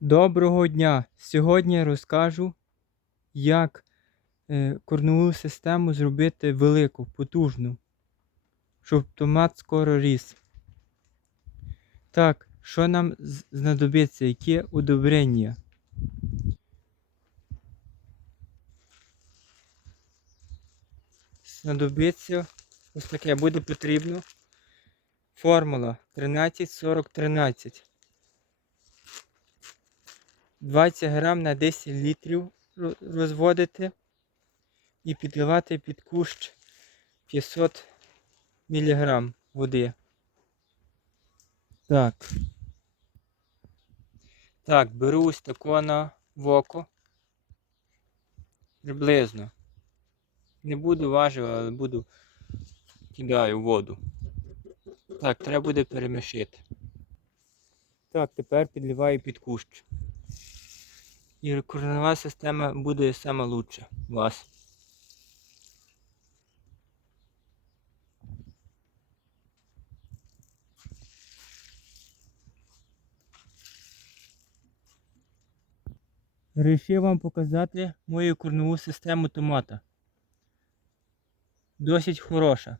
Доброго дня! Сьогодні я розкажу, як е, корневу систему зробити велику, потужну, щоб томат скоро ріс. Так, що нам знадобиться, які удобрення? Знадобиться ось таке буде потрібно. Формула 13 40 13. 20 грам на 10 літрів розводити і підливати під кущ 500 мг води. Так. Так, беру ось тако на в око. Приблизно. Не буду важив, але буду кидаю воду. Так, треба буде перемішити. Так, тепер підливаю під кущ. І коренева система буде саме лучша у вас. Рішив вам показати мою корневу систему томата. Досить хороша.